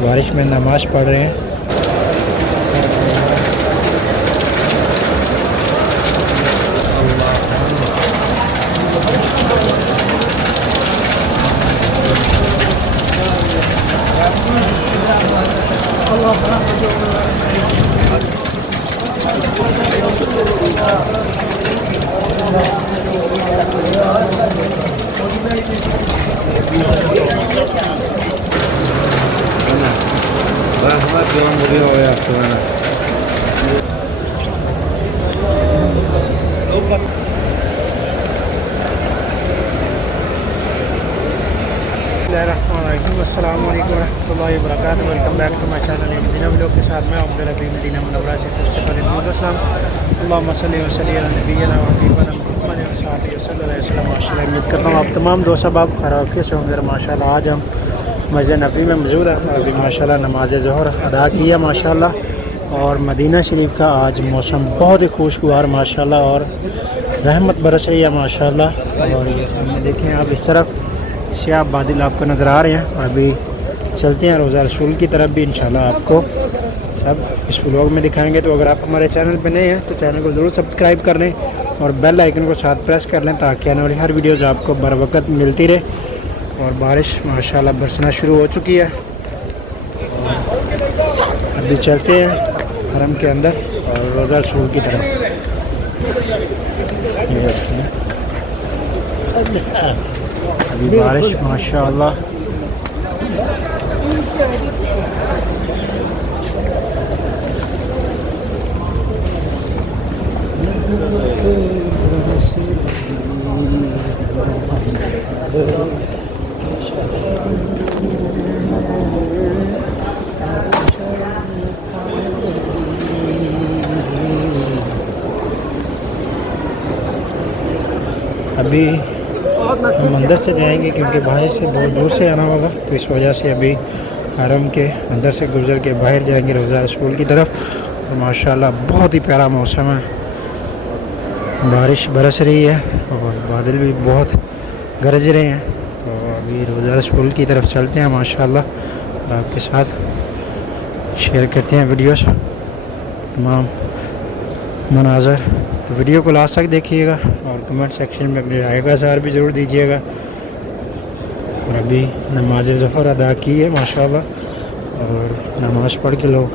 बारिश में नमाज़ पढ़ रहे हैं। Rahmat yang mulia oleh Tuhan. अस्सलाम वालेकुम रहमतुल्लाहि व बरकातहू। Welcome back to my channel Madina vlog के साथ मैं अब्दुल हबीब मदीना मुनव्वरा से सबसे पहले दुआ अल्लाहुम्मा सल्ली व सल्लिम अला नबिय्यिना व हबीबिना मुहम्मद व सहाबिही सल्लल्लाहु अलैहि वसल्लम। माशाअल्लाह उम्मीद करता हूँ आप तमाम दोस्त अब आप खैरियत से होंगे। माशाअल्लाह आज हम मस्जिद नबी में मौजूद हैं और अभी माशाअल्लाह नमाज ज़ोहर अदा की है माशाअल्लाह। और मदीना शरीफ का आज मौसम बहुत ही खुशगवार माशाअल्लाह और रहमत बरस रही है माशाअल्लाह। और ये सामने देखें आप इस तरफ स्याह बादल आपको नज़र आ रहे हैं। और अभी चलते हैं रोज़ा रसूल की तरफ भी इंशाल्लाह आपको सब इस व्लॉग में दिखाएंगे। तो अगर आप हमारे चैनल पर नए हैं तो चैनल को ज़रूर सब्सक्राइब कर लें और बेल आइकन को साथ प्रेस कर लें ताकि आने वाली हर वीडियोज़ आपको बर वक्त मिलती रहे। और बारिश माशाल्लाह बरसना शुरू हो चुकी है। अभी चलते हैं हरम के अंदर और रोज़ा रसूल की तरफ। अभी बारिश माशाल्लाह अभी हम अंदर से जाएंगे क्योंकि बाहर से बहुत दूर से आना होगा, तो इस वजह से अभी हरम के अंदर से गुजर के बाहर जाएंगे रोज़ा रसूल की तरफ। और माशाल्लाह बहुत ही प्यारा मौसम है, बारिश बरस रही है और बादल भी बहुत गरज रहे हैं। तो अभी रोज़ा रसूल की तरफ चलते हैं माशाल्लाह और आपके साथ शेयर करते हैं वीडियोस तमाम मनाज़र। तो वीडियो को लास्ट तक देखिएगा और कमेंट सेक्शन में अपनी राय का इज़हार भी ज़रूर दीजिएगा। और अभी नमाज ज़ोहर अदा की है माशाल्लाह और नमाज़ पढ़ के लोग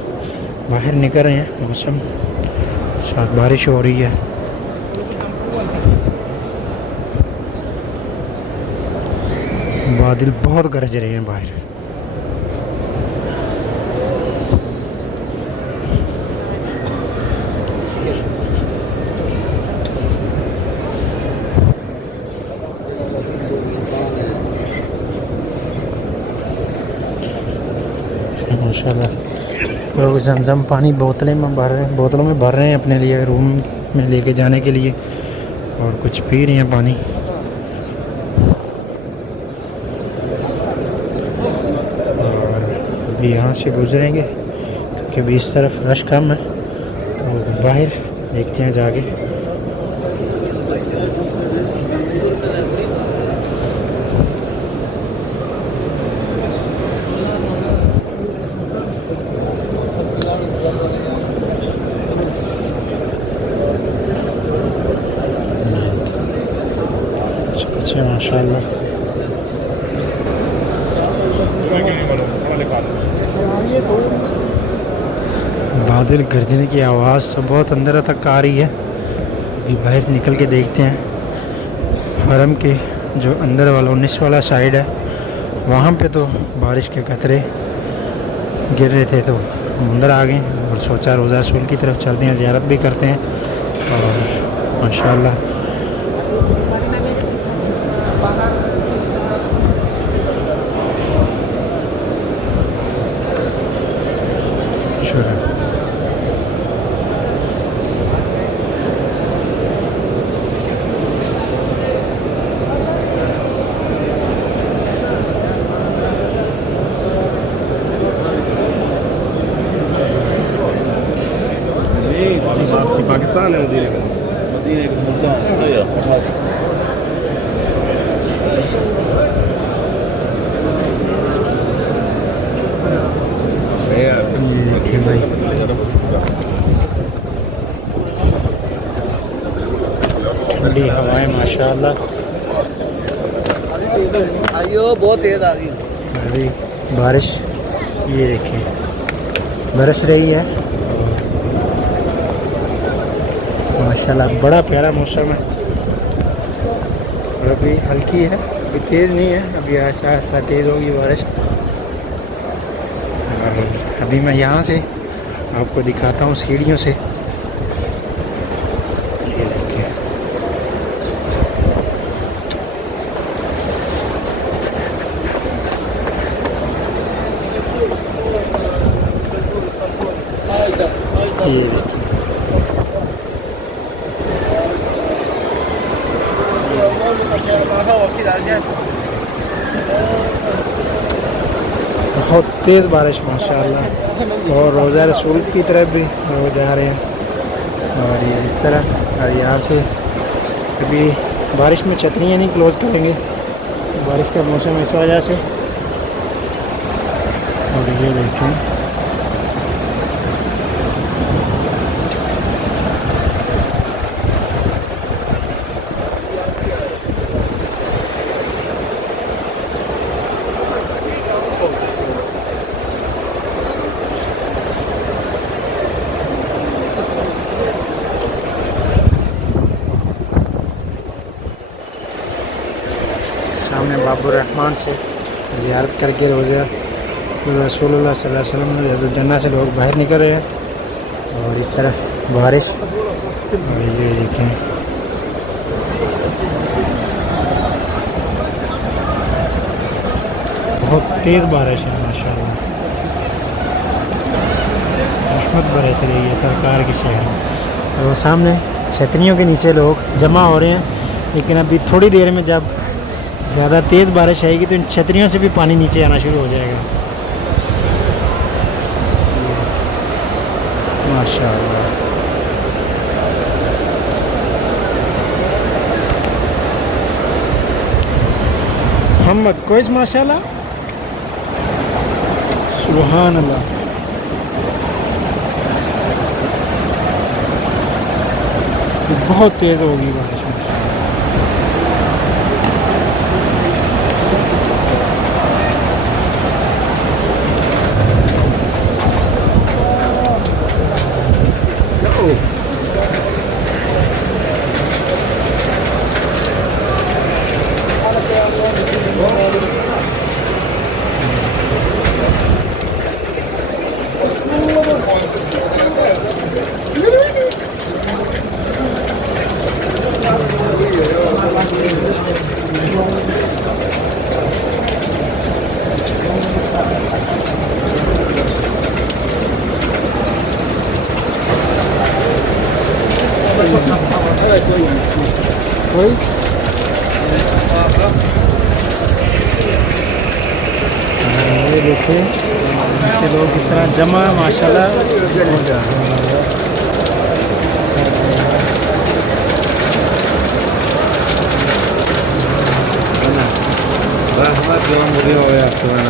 बाहर निकल रहे हैं। मौसम साथ बारिश हो रही है। बादल बहुत गरज रहे हैं बाहर। माशाल्लाह लोग जमजम पानी बोतलों में भर रहे हैं अपने लिए रूम में लेके जाने के लिए और कुछ पी रहे हैं पानी। और अभी यहाँ से गुजरेंगे क्योंकि अभी इस तरफ रश कम है, तो बाहर देखते हैं जाके। अच्छा माशाल्लाह बादल गरजने की आवाज़ तो बहुत अंदर तक आ रही है। अभी बाहर निकल के देखते हैं हरम के जो अंदर वाला 19 वाला साइड है वहाँ पे तो बारिश के कतरे गिर रहे थे, तो अंदर आ गए और सोचा रोज़ा रसूल की तरफ चलते हैं, ज़ियारत भी करते हैं। और माशाल्लाह पाकिस्तान है मदीने का ये देखिए भाई, ठंडी हवाएं माशाल्लाह। आइयो बहुत तेज आ गई। अभी बारिश ये देखिए बरस रही है माशाल्लाह, बड़ा प्यारा मौसम है। और अभी हल्की है, अभी तेज़ नहीं है, अभी ऐसा ऐसा तेज़ होगी बारिश। और अभी मैं यहाँ से आपको दिखाता हूँ सीढ़ियों से, ये देखिए ये देखिए बहुत तेज़ बारिश माशाल्लाह। और रोज़ा रसूल की तरफ भी लोग जा रहे हैं। और ये इस तरह, और यहाँ से अभी बारिश में छतरियाँ नहीं क्लोज़ करेंगे, बारिश का मौसम इस वजह से। और ये देखें सामने बाबुर रहमान से ज़ियारत करके रोज़ा रसूलुल्लाह सल्लल्लाहु अलैहि वसल्लम जन्नत से लोग बाहर निकल रहे हैं। और इस तरफ बारिश, और ये देखें बहुत तेज़ बारिश है माशाल्लाह, रहमत बरस रही है सरकार के शहर में। और सामने छतरियों के नीचे लोग जमा हो रहे हैं, लेकिन अभी थोड़ी देर में जब ज़्यादा तेज़ बारिश आएगी तो इन छतरियों से भी पानी नीचे आना शुरू हो जाएगा माशाल्लाह। मोहम्मद कोइस माशाल्लाह, सुभान अल्लाह। बहुत तेज़ होगी बारिश। ये देखिए नीचे लोग इस तरह जमा माशाल्लाह हो जा रहे हैं। Rahmat jangan beri oleh Tuhan.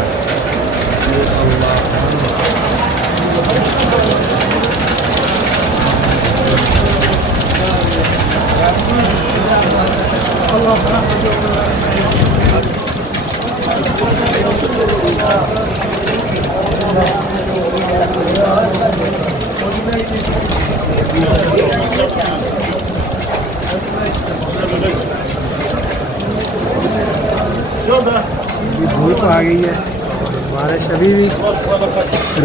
धूप आ गई है, बारिश अभी भी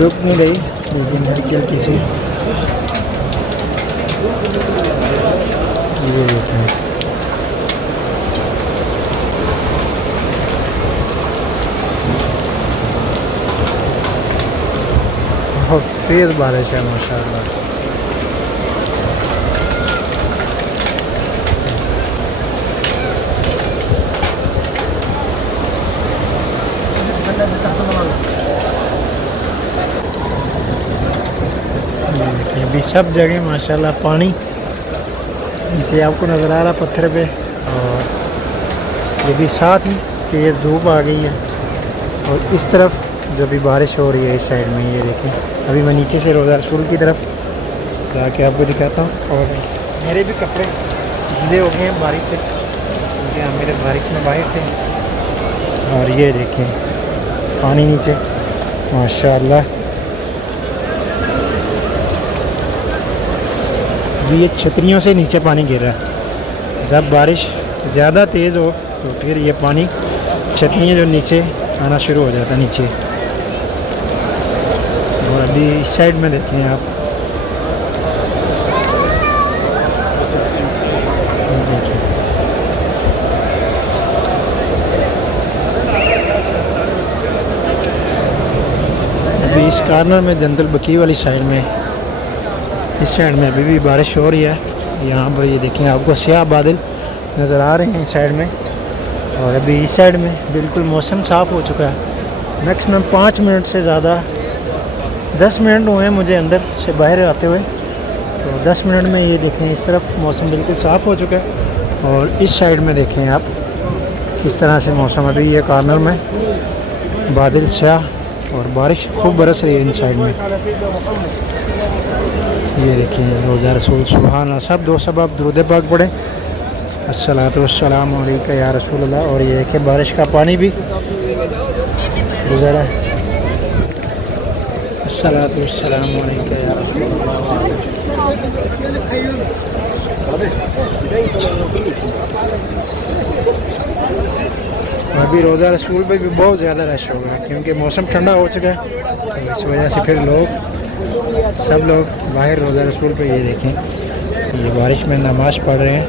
रुक नहीं रही, लेकिन हल्की हल्की सी ये देखते हैं। बहुत तेज़ बारिश है माशाल्लाह। ये भी सब जगह माशाल्लाह पानी नीचे आपको नज़र आ रहा पत्थर पे। और ये भी साथ ही तेज़ धूप आ गई है। और इस तरफ जो भी बारिश हो रही है इस साइड में, ये देखें। अभी मैं नीचे से रोज़ा रसूल की तरफ जाके आपको दिखाता हूँ। और मेरे भी कपड़े गीले हो गए हैं बारिश से, क्योंकि हम मेरे बारिश में बाहर थे। और ये देखें पानी नीचे, माशाल्लाह। अभी ये छतरियों से नीचे पानी गिर रहा है। जब बारिश ज़्यादा तेज़ हो तो फिर ये पानी छतरियाँ जो नीचे आना शुरू हो जाता है नीचे। और अभी इस साइड में देखें आप, अभी इस कॉर्नर में जंतुल बकी वाली साइड में, इस साइड में अभी भी बारिश हो रही है। यहाँ पर ये देखें आपको स्याह बादल नज़र आ रहे हैं इस साइड में। और अभी इस साइड में बिल्कुल मौसम साफ़ हो चुका है। मैक्सिमम 5 मिनट से ज़्यादा 10 मिनट हुए हैं मुझे अंदर से बाहर आते हुए। तो 10 मिनट में ये देखें इस तरफ मौसम बिल्कुल साफ़ हो चुका है। और इस साइड में देखें आप किस तरह से मौसम, अभी ये कॉर्नर में बादल स्याह और बारिश खूब बरस रही है इन साइड में। ये देखिए रोज़ा रसूल सुभान अल्लाह। सब दो सब आप दुरूद पाक पढ़ें, अस्सलातु वस्सलामु अलैका या रसूल अल्लाह। और ये देखिए बारिश का पानी भी गुजरा है। अस्सलातु वस्सलामु अलैका या रसूल अल्लाह। अभी रोज़ा रसूल पे भी बहुत ज़्यादा रश होगा, क्योंकि मौसम ठंडा हो चुका है। तो इस वजह से फिर सब लोग बाहर रोज़ा रसूल पे, ये देखें ये बारिश में नमाज़ पढ़ रहे हैं,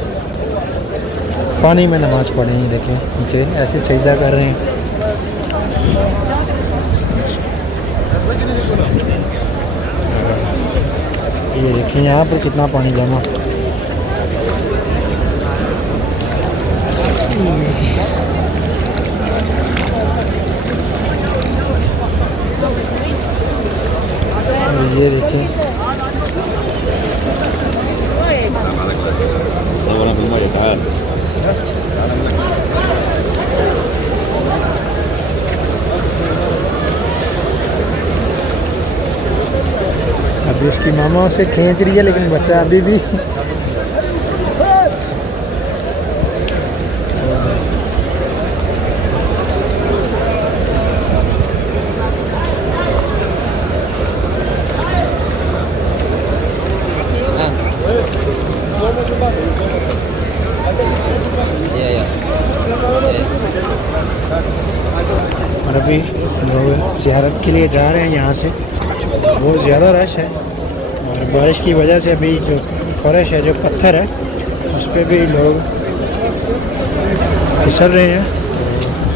पानी में नमाज़ पढ़ रहे हैं। देखें नीचे ऐसे सजदा कर रहे हैं। ये देखें यहाँ पर कितना पानी जमा। ये देखें अभी उसकी मामा उसे खींच रही है, लेकिन बच्चा अभी भी और अभी लोग ज़ियारत के लिए जा रहे हैं। यहाँ से बहुत ज़्यादा रश है, और बारिश की वजह से अभी जो फर्श है, जो पत्थर है, उस पर भी लोग फिसल रहे हैं।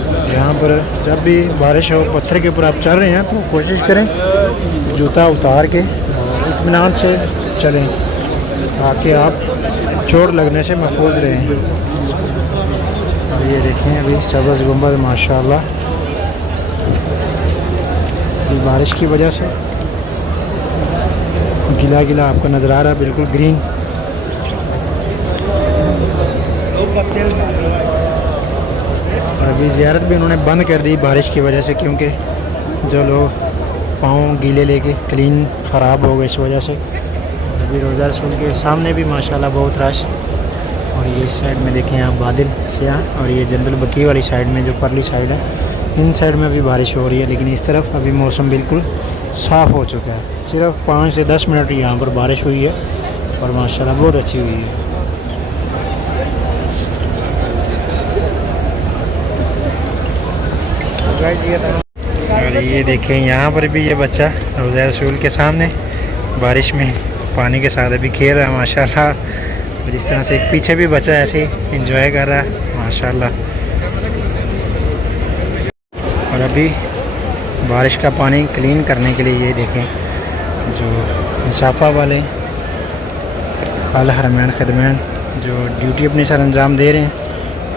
तो यहाँ पर जब भी बारिश हो, पत्थर के ऊपर आप चल रहे हैं तो कोशिश करें जूता उतार के और इत्मीनान से चलें, ताकि आप चोट लगने से महफूज रहें। ये देखें अभी सब्ज़ गुंबद माशाल्लाह, बारिश की वजह से गीला गीला आपको नज़र आ रहा है, बिल्कुल ग्रीन। अभी ज़ियारत भी उन्होंने बंद कर दी बारिश की वजह से, क्योंकि जो लोग पाँव गीले लेके क्लीन ख़राब हो गए इस वजह से। अभी रोज़ा रसूल के सामने भी माशाल्लाह बहुत रश। और ये साइड में देखें आप बादल स्याह, और ये जंतुल बकी वाली साइड में जो परली साइड है, इन साइड में भी बारिश हो रही है। लेकिन इस तरफ अभी मौसम बिल्कुल साफ़ हो चुका है। सिर्फ 5 से 10 मिनट यहाँ पर बारिश हुई है, और माशाल्लाह बहुत अच्छी हुई है। और ये देखें यहाँ पर भी ये बच्चा रोज़ा रसूल के सामने बारिश में पानी के साथ अभी खेल रहा है माशाल्लाह। जिस तरह से एक पीछे भी बच्चा ऐसे एंजॉय कर रहा है माशाल्लाह। और अभी बारिश का पानी क्लीन करने के लिए ये देखें जो मुसाफा वाले अल हरमैन खदमैन जो ड्यूटी अपने सर अंजाम दे रहे हैं।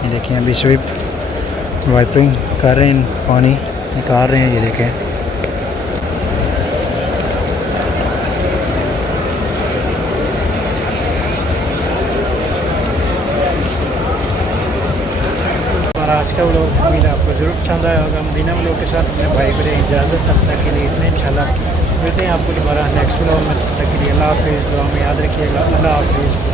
ये देखें अभी स्वीप वाइपिंग कर रहे हैं, पानी निकाल रहे हैं। ये देखें आज का व्लॉग उम्मीद आपको ज़रूर पसंद आया होगा। मदीना व्लॉग के साथ अपने भाई को दें इजाज़त, तब तक के लिए इसमें इंशाल्लाह मिलते हैं आपको दोबारा नेक्स्ट व्लॉग में। तब तक के लिए अल्लाह हाफ़िज़, दुआ में याद रखिएगा। अल्लाह हाफ़िज़।